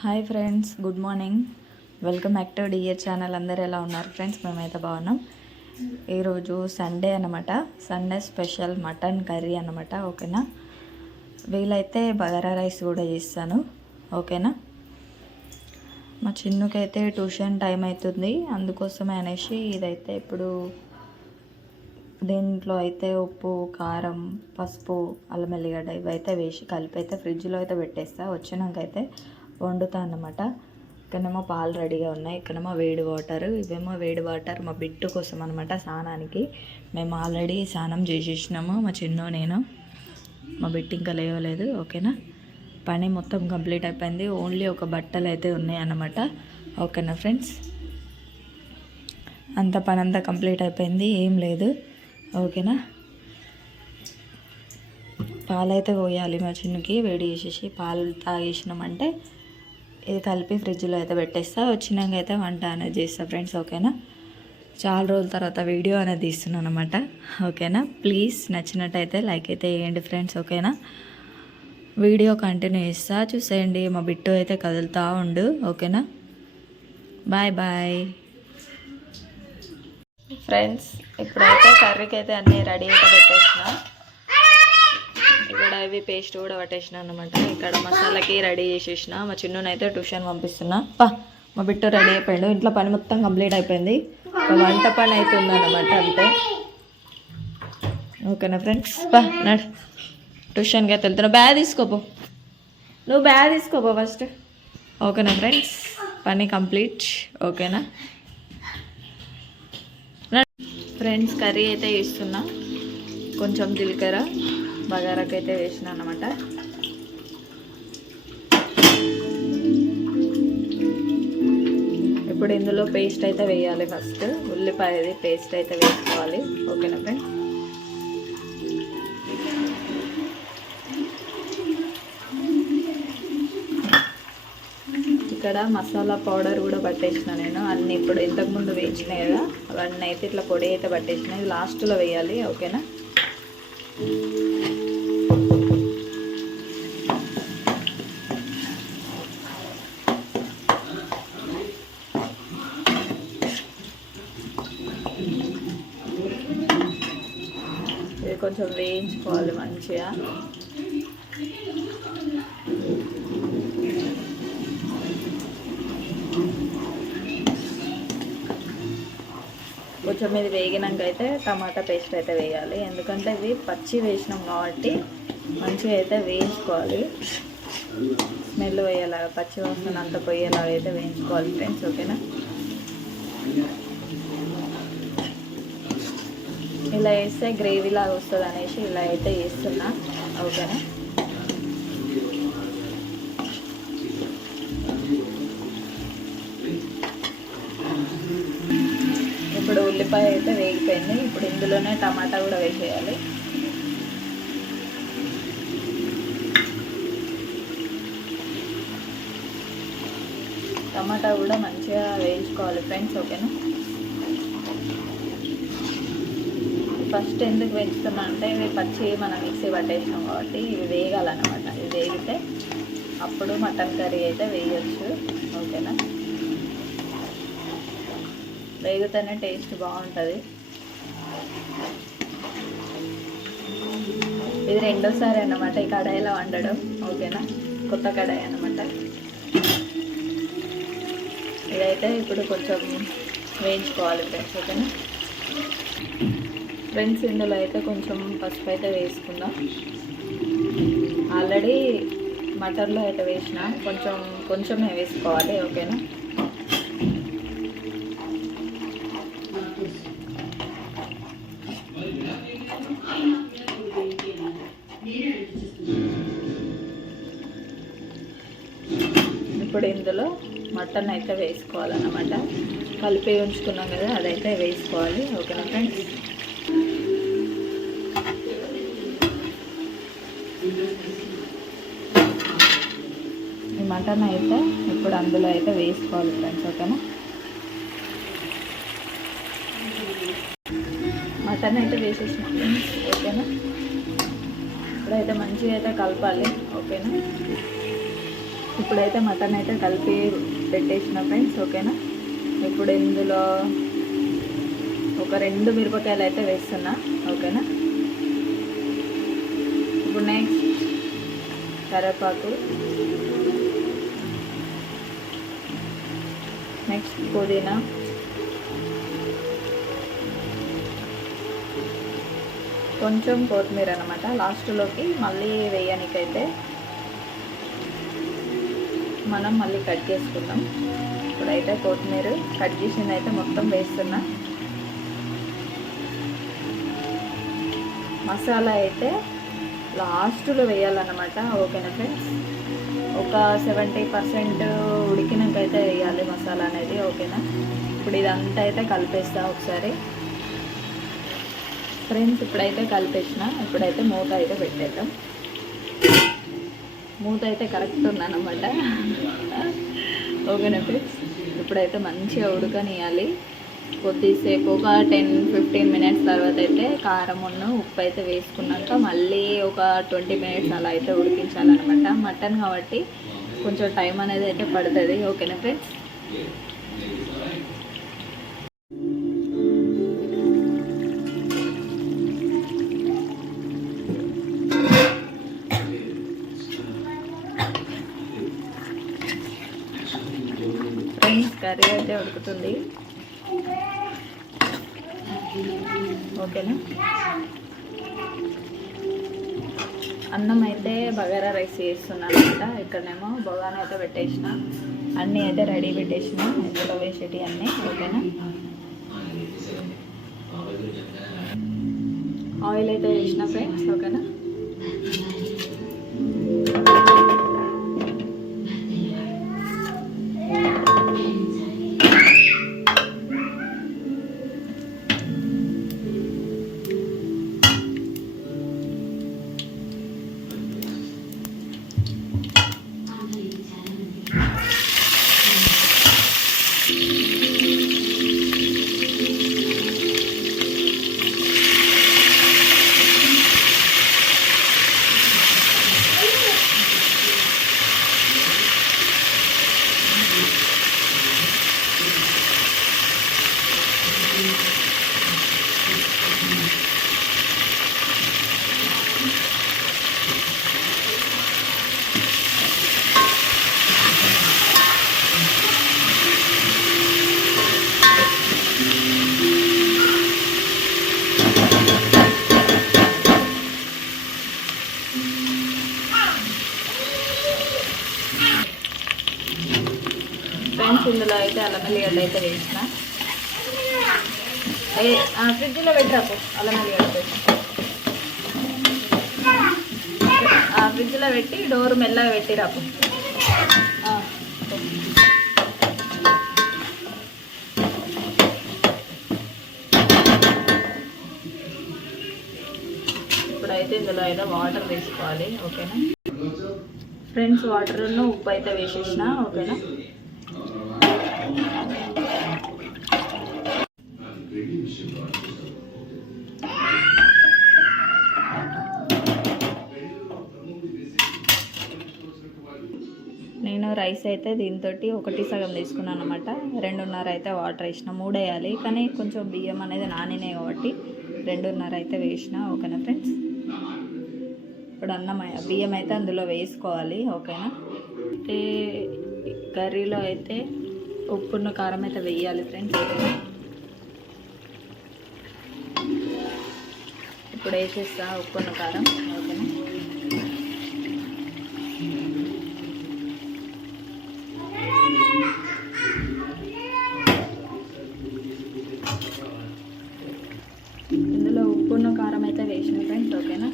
Hi friends good morning. Welcome back to DA channel. అందరు ఎలా ఉన్నారు ఫ్రెండ్స్? మేమైతే బాగున్నాం. ఈరోజు సండే అనమాట సండే స్పెషల్ మటన్ కర్రీ అనమాట ఓకేనా? వీలైతే బగారా రైస్ కూడా చేస్తాను ఓకేనా? మా చిన్నుకైతే ట్యూషన్ టైం అవుతుంది. అందుకోసమే అనేసి ఇదైతే ఇప్పుడు దీంట్లో అయితే ఉప్పు కారం పసుపు అల్లం ఎల్లిగడ్డ ఇవైతే వేసి కలిపి అయితే ఫ్రిడ్జ్లో అయితే పెట్టేస్తా. వచ్చినాక అయితే వండుతా అన్నమాట ఇక్కడేమో పాలు రెడీగా ఉన్నాయి. ఇక్కడేమో వేడి వాటర్ ఇవేమో వేడి వాటర్ మా బిట్టు కోసం అనమాట స్నానానికి. మేము ఆల్రెడీ స్నానం చేసేసినాము మా చిన్నో నేను. మా బిట్టు ఇంకా లేవలేదు ఓకేనా? పని మొత్తం కంప్లీట్ అయిపోయింది. ఓన్లీ ఒక బట్టలు అయితే ఉన్నాయి అన్నమాట ఓకేనా ఫ్రెండ్స్? అంత పని అంతా కంప్లీట్ అయిపోయింది ఏం లేదు ఓకేనా? పాలైతే పోయాలి మా చిన్నకి వేడి చేసేసి పాలు తాగేసినామంటే ఇది కలిపి ఫ్రిడ్జ్లో అయితే పెట్టేస్తా. వచ్చినాక అయితే వంట అనేది చేస్తా ఫ్రెండ్స్ ఓకేనా? చాలా రోజుల తర్వాత వీడియో అనేది తీస్తున్నాను అనమాట ఓకేనా? ప్లీజ్ నచ్చినట్టయితే లైక్ అయితే వేయండి ఫ్రెండ్స్ ఓకేనా? వీడియో కంటిన్యూ చేస్తా. చూసేయండి మా బిట్టు అయితే కదులుతూ ఉండు ఓకేనా? Bye bye. ఫ్రెండ్స్ ఇప్పుడైతే కర్రీకి అయితే అన్నీ రెడీ అయితే పెట్టేసిన ఇక్కడ పేస్ట్ కూడా పట్టేసిన అనమాట ఇక్కడ మసాలాకి రెడీ చేసేసిన. మా చిన్ననైతే ట్యూషన్ పంపిస్తున్నా. పా మా బిట్టు రెడీ అయిపోయాడు. ఇంట్లో పని మొత్తం కంప్లీట్ అయిపోయింది. వంట పని అవుతుంది అనమాట అంతే. ఓకేనా ఫ్రెండ్స్? పా నడు. ట్యూషన్కి అయితే వెళ్తున్నా. బ్యాగ్ తీసుకోపో. నువ్వు బ్యాగ్ తీసుకోపో ఫస్ట్. ఓకేనా ఫ్రెండ్స్? పని కంప్లీట్. ఓకేనా? ఫ్రెండ్స్ కర్రీ అయితే వేస్తున్నా కొంచెం జీలకర్ర. బగారాకు అయితే వేసిన అనమాట ఇప్పుడు ఇందులో పేస్ట్ అయితే వేయాలి ఫస్ట్ ఉల్లిపాయది పేస్ట్ అయితే వేసుకోవాలి. ఓకేనా ఫ్రెండ్ ఇక్కడ మసాలా పౌడర్ కూడా పట్టేసిన నేను. అన్ని ఇప్పుడు ఇంతకుముందు వేయించినాయి కదా అవన్నీ అయితే ఇట్లా పొడి అయితే పట్టేసినాయి. లాస్ట్లో వేయాలి. ఓకేనా ఇది కొంచెం వేయించుకోవాలి మంచిగా. కొంచెం ఇది వేగినాక అయితే టమాటా పేస్ట్ అయితే వేయాలి. ఎందుకంటే ఇవి పచ్చి వేసినాం కాబట్టి మంచిగా అయితే వేయించుకోవాలి. స్మెల్ పోయేలాగా పచ్చి వాసన అంత పోయేలాగా అయితే వేయించుకోవాలి ఫ్రెండ్స్ ఓకేనా ఇలా వేస్తే గ్రేవీ లాగా వస్తుంది అనేసి ఇలా అయితే వేస్తున్నా ఓకేనా? ఇప్పుడు ఉల్లిపాయ అయితే వేగిపోయింది. ఇప్పుడు ఇందులోనే టమాటా కూడా వేసేయాలి. టమాటా కూడా మంచిగా వేయించుకోవాలి ఫ్రెండ్స్ ఓకేనా? ఫస్ట్ ఎందుకు పెంచుతామంటే అంటే ఇవి పచ్చి మనం మిక్సీ పట్టేసినాం కాబట్టి ఇవి వేగాలన్నమాట. ఇవి వేగితే అప్పుడు మటన్ కర్రీ అయితే వేయచ్చు. ఓకేనా? వేగితేనే టేస్ట్ బాగుంటుంది. ఇది రెండోసారి అన్నమాట ఈ కడాయిలో వండడం. ఓకేనా? కొత్త కడాయి అనమాట ఇదైతే ఇప్పుడు కొంచెం వేయించుకోవాలి ఫ్రెండ్స్. ఓకేనా? ఫ్రెండ్స్ ఇందులో అయితే కొంచెం పసుపు అయితే వేసుకుందాం. ఆల్రెడీ మటన్లో అయితే వేసిన కొంచెం కొంచెమే వేసుకోవాలి ఓకేనా? ఇప్పుడు ఇందులో మటన్ అయితే వేసుకోవాలన్నమాట. కలిపి ఉంచుకున్నాం కదా అదైతే వేసుకోవాలి ఓకేనా ఫ్రెండ్స్? ఈ మటన్ అయితే ఇప్పుడు అందులో అయితే వేసుకోవాలి ఫ్రెండ్స్ ఓకేనా మటన్ అయితే వేసేసిన ఫ్రెండ్స్ ఓకేనా ఇప్పుడైతే మంచిగా అయితే కలపాలి ఓకేనా ఇప్పుడైతే మటన్ అయితే కలిపి పెట్టేసిన ఫ్రెండ్స్ ఓకేనా ఇప్పుడు ఇందులో ఒక రెండు మిరపకాయలు అయితే వేస్తున్నా ఓకేనా ఇప్పుడు నెక్స్ట్ కరివేపాకు. నెక్స్ట్ పుదీనా. కొంచెం కొత్తిమీర అనమాట లాస్ట్లోకి మళ్ళీ వేయడానికైతే మనం మళ్ళీ కట్ చేసుకుందాం. ఇప్పుడైతే కొత్తిమీర కట్ చేసింది అయితే మొత్తం వేస్తున్నా. మసాలా అయితే లాస్ట్లో వేయాలన్నమాట ఓకేనా ఫ్రెండ్స్ ఒక సెవెంటీ పర్సెంట్ ఉడికినాకైతే వేయాలి మసాలా అనేది ఓకేనా? ఇప్పుడు ఇదంతా అయితే కలిపేస్తా ఒకసారి. ఫ్రెండ్స్ ఇప్పుడైతే కలిపేసిన ఇప్పుడైతే మూత అయితే పెట్టేద్దాం. మూత అయితే కరెక్ట్ ఉందన్నమాట. ఓకేనా ఫ్రెండ్స్ ఇప్పుడైతే మంచిగా ఉడకనియాలి కొద్దిసేపు ఒక టెన్ ఫిఫ్టీన్ మినిట్స్ తర్వాత అయితే కారం ఉన్న ఉప్పు అయితే వేసుకున్నాక మళ్ళీ ఒక ట్వంటీ మినిట్స్ అలా అయితే ఉడికించాలన్నమాట. మటన్ కాబట్టి కొంచెం టైం అనేది అయితే పడుతుంది. ఓకేనా ఫ్రెండ్స్? ఫ్రెండ్స్ కర్రీ అయితే ఉడుకుతుంది. ఓకేనా? అన్నం అయితే బగారా రైస్ చేస్తున్నాను అనమాట ఇక్కడనేమో బగానా అయితే పెట్టేసిన. అన్నీ అయితే రెడీ పెట్టేసిన. ఇందులో వేసేటి అన్నీ ఓకేనా? ఆయిల్ అయితే వేసిన ఫ్రెండ్స్ ఓకేనా? ఫ్రెండ్స్ ఇందులో అయితే అల్లం ఎల్లిగడ్డ అయితే వేసిన. ఫ్రిడ్జ్లో పెట్టరాపు అల్లం ఎల్లిగడ్డ పెట్టి ఫ్రిడ్జ్లో పెట్టి డోర్ మెల్లగా పెట్టిరాకు. ఇప్పుడైతే ఇందులో అయితే వాటర్ వేసుకోవాలి ఓకేనా? ఫ్రెండ్స్ వాటర్ను ఉప్పు అయితే వేసేసిన ఓకేనా? నేను రైస్ అయితే దీంతో ఒకటి సగం తీసుకున్నాను అనమాట రెండున్నర అయితే వాటర్ వేసిన మూడు వేయాలి. కానీ కొంచెం బియ్యం అనేది నానినే కాబట్టి రెండున్నర అయితే వేసిన ఓకేనా ఫ్రెండ్స్? ఇప్పుడు అన్నం బియ్యం అయితే అందులో వేసుకోవాలి ఓకేనా? అయితే కర్రీలో అయితే ఉప్పున్న కారం అయితే వేయాలి ఫ్రెండ్స్ ఓకేనా ఇప్పుడు వేసేస్తా ఉప్పున్న కారం ఓకేనా? ఇందులో ఉప్పున్న కారం అయితే వేసిన ఫ్రెండ్స్ ఓకేనా?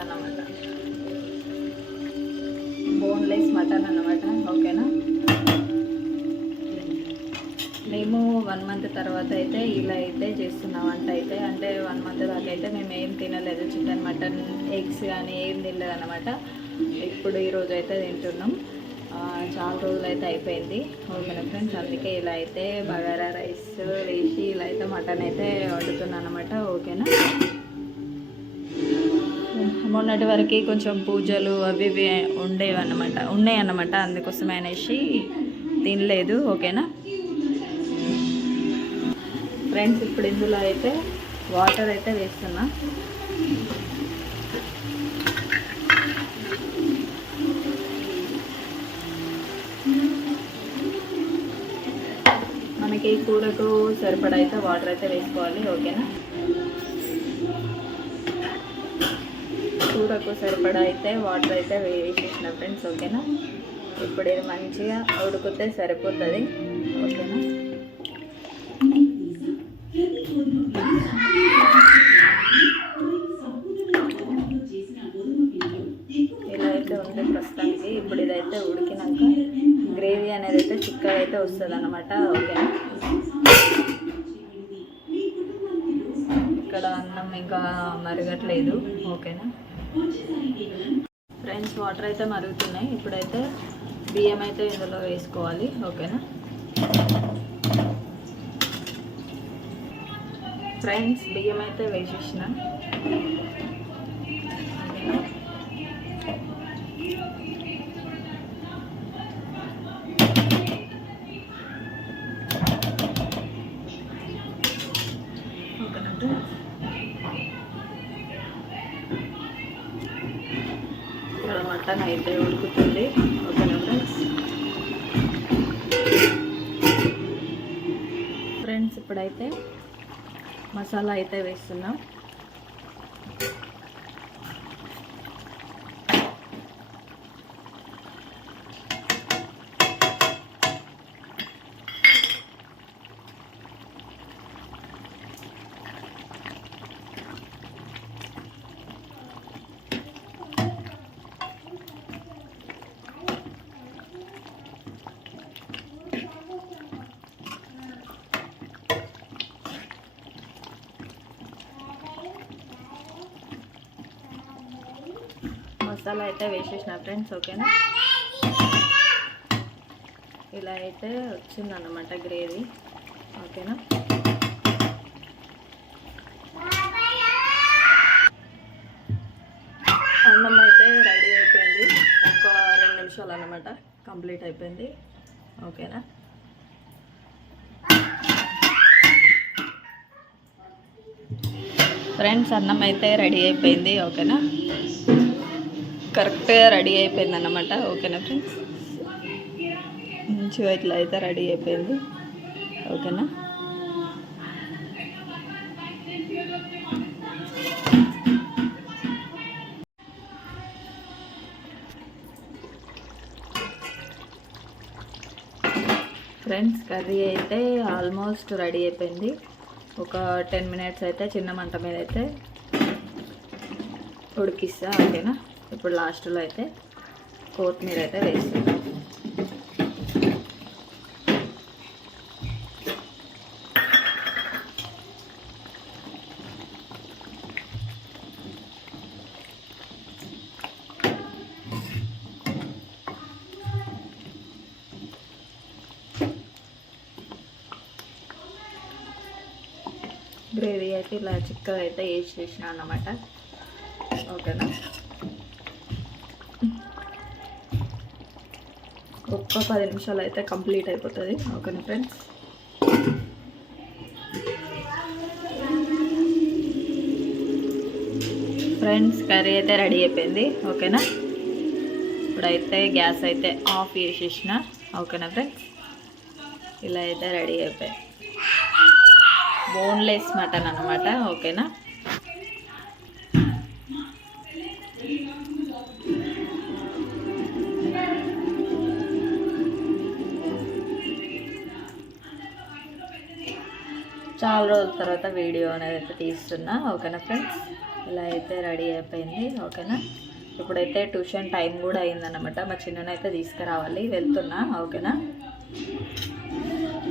బోన్లెస్ అనమాట బోన్లెస్ మటన్ అనమాట ఓకేనా? మేము వన్ మంత్ తర్వాత అయితే ఇలా అయితే చేస్తున్నాం. వంట అయితే అంటే వన్ మంత్ దాకా అయితే మేము ఏం తినలేదు. చికెన్ మటన్ ఎగ్స్ కానీ ఏం తినలేదు అనమాట ఇప్పుడు ఈరోజు అయితే తింటున్నాం. చాలా రోజులు అయితే అయిపోయింది. ఓకేనా ఫ్రెండ్స్ అందుకే ఇలా అయితే బగారా రైస్ వేసి ఇలా అయితే మటన్ అయితే వండుతున్నాను అనమాట ఓకేనా? మొన్నటి వరకు కొంచెం పూజలు అవి ఇవి ఉండేవి అన్నమాట ఉన్నాయి అన్నమాట అందుకోసం అనేసి తినలేదు ఓకేనా? ఫ్రెండ్స్ ఇప్పుడు ఇందులో అయితే వాటర్ అయితే వేస్తున్నా. మనకి కూరకు సరిపడా అయితే వాటర్ అయితే వేసుకోవాలి ఓకేనా? కూరకు సరిపడా అయితే వాటర్ అయితే వేసేసిన ఫ్రెండ్స్ ఓకేనా? ఇప్పుడు ఇది మంచిగా ఉడికితే సరిపోతుంది ఓకేనా? ఇలా అయితే ఉంది ప్రస్తుతానికి ఇప్పుడు ఇదైతే ఉడికినాక గ్రేవీ అనేది అయితే చిక్కగా అయితే వస్తుంది అనమాట ఓకేనా? ఇక్కడ అన్నం ఇంకా మరగట్లేదు ఓకేనా? ఫ్రెండ్స్ వాటర్ అయితే మరుగుతున్నాయి. ఇప్పుడైతే బియ్యం అయితే ఇందులో వేసుకోవాలి. ఓకేనా? ఫ్రెండ్స్ బియ్యం అయితే వేసేసిన. మటన్ అయితే ఉడుకుతుంది. ఓకేనా ఫ్రెండ్స్ ఫ్రెండ్స్ ఇప్పుడైతే మసాలా అయితే వేస్తున్నాం. మసాలా అయితే వేసేసిన ఫ్రెండ్స్ ఓకేనా? ఇలా అయితే వచ్చిందన్నమాట గ్రేవీ ఓకేనా? అన్నం అయితే రెడీ అయిపోయింది ఒక రెండు నిమిషాలు అన్నమాట కంప్లీట్ అయిపోయింది ఓకేనా? ఫ్రెండ్స్ అన్నం అయితే రెడీ అయిపోయింది ఓకేనా? కరెక్ట్గా రెడీ అయిపోయింది అన్నమాట ఓకేనా ఫ్రెండ్స్? మంచిగా ఇట్లా అయితే రెడీ అయిపోయింది. ఓకేనా? ఫ్రెండ్స్ కర్రీ అయితే ఆల్మోస్ట్ రెడీ అయిపోయింది. ఒక టెన్ మినిట్స్ అయితే చిన్న మంట మీద అయితే ఉడికిస్తా ఓకేనా? ఇప్పుడు లాస్ట్లో అయితే కొత్తిమీర అయితే వేస్తున్నాం గ్రేవీ అయితే ఇలా చిక్కగా అయితే వేసి చేసిన అన్నమాట. ఓకేనా? ఒక్క పది నిమిషాలు అయితే కంప్లీట్ అయిపోతుంది. ఓకేనా ఫ్రెండ్స్? ఫ్రెండ్స్ కర్రీ అయితే రెడీ అయిపోయింది. ఓకేనా? ఇప్పుడైతే గ్యాస్ అయితే ఆఫ్ చేసేసిన. ఓకేనా ఫ్రెండ్స్? ఇలా అయితే రెడీ అయిపోయింది. బోన్లెస్ మటన్ అనమాట ఓకేనా? చాలా రోజుల తర్వాత వీడియో అనేది అయితే తీస్తున్నా ఓకేనా ఫ్రెండ్స్? ఇలా అయితే రెడీ అయిపోయింది ఓకేనా? ఇప్పుడైతే ట్యూషన్ టైం కూడా అయిందన్నమాట మా చిన్ననైతే తీసుకురావాలి వెళ్తున్నా ఓకేనా?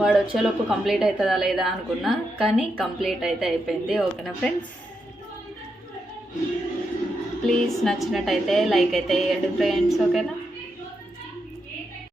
వాడు వచ్చేలోపు కంప్లీట్ అవుతుందా లేదా అనుకున్నా కానీ కంప్లీట్ అయితే అయిపోయింది ఓకేనా ఫ్రెండ్స్? ప్లీజ్ నచ్చినట్టయితే లైక్ అయితే వేయండి ఫ్రెండ్స్ ఓకేనా?